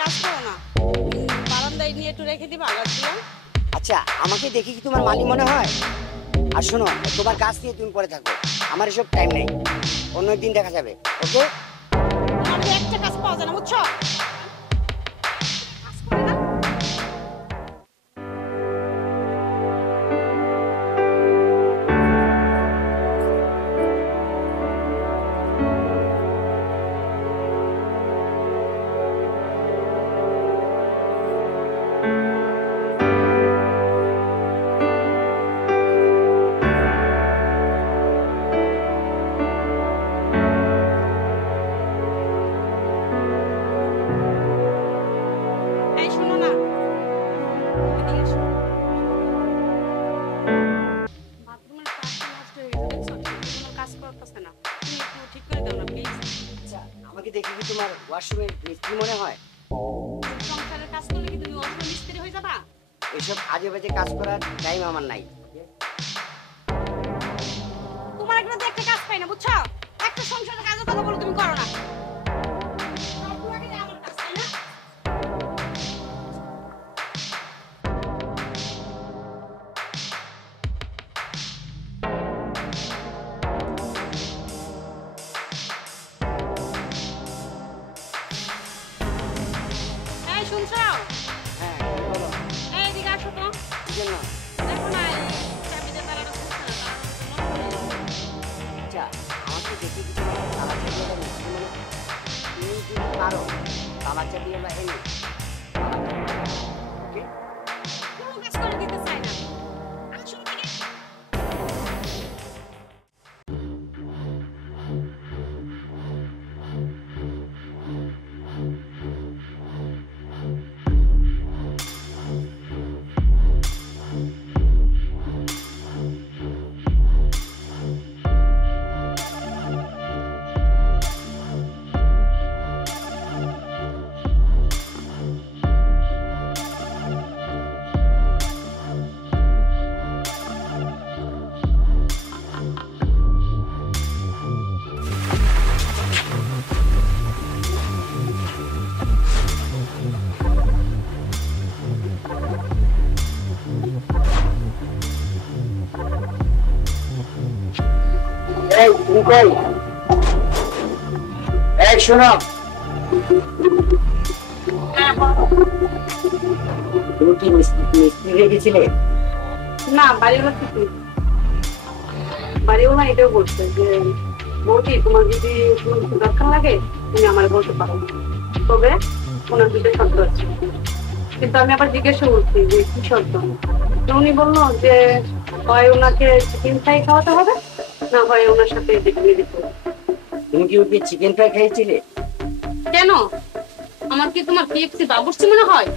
কাজ করো না, বারান্দায় নিয়ে একটু রেখে দিবা গাছগুলো। আচ্ছা, আমাকে দেখি কি তোমার মালি মনে হয়? আর শোনো, তোমার কাজ নিয়ে তুমি পরে থাকো, আমার এসব টাইম নেই, অন্য দিন দেখা যাবে। ওকে? তোমার তো একটা কাজ পাওয়া যায় না, বুঝছো? কাজ করে না। এই শোনো না, এদিকে এসো। বাথরুমের পাইপটা নষ্ট হয়ে গেছে, দেখছো? কোনো কাজ করতেছে না, তুমি একটু ঠিক করে দাও না প্লিজ। আচ্ছা, আমাকে দেখি কি তোমার ওয়াশরুমের মিস্ত্রি মনে হয়? সংসারের কাজ করলে কি তুমি অসুখ মিস্ত্রি হয়ে যাবা? এসব আজে বাজে কাজ করার টাইম আমার নাই। তোমার এগুলো দিয়ে একটা কাজ পাই না, বুঝছো? একটা সংসারের কাজের কথা বলো, তুমি করো না। তোমাকে আমার কাজ তাই না? এই শুনছো? হ্যাঁ, কি বলো? এই এদিকে আসো তো। কি জন্য? দেখো না, এই চাবিতে তালাটা খুলছে না, তালাটা নষ্ট হয়ে যাবে। আচ্ছা, আমাকে দেখি কি তোমার তালা চাবিওয়ালা মিস্ত্রি মনে হয়? তুমি যদি পারো তালা চাবিওয়ালা এনে ওকে? কোনো কাজ করে দিতে চাই না। আসো এদিকে। এই তুমি কই? এই শোনো, তুমি কি মিস্ত্রি রেখেছিলে? না, বাড়িওয়ালা ঠিক বাড়িওয়ালা এটাও বলছে যে বৌদি, তোমার যদি কোনো কিছু দরকার লাগে তুমি আমার বলতে পারো, তবে ওনার দুটো শর্ত আছে। কিন্তু আমি আবার জিজ্ঞাসা করছি যে কি শর্ত। তো উনি বললো যে হয় ওনাকে চিকেন ফ্রাই খাওয়াতে হবে, না হয় ওনার সাথে দেখে দিতে হবে। তুমি কি ওকে চিকেন ফ্রাই খাইয়েছিলে? কেন? আমার কি তোমার KFC বাবুর্চি মনে হয়?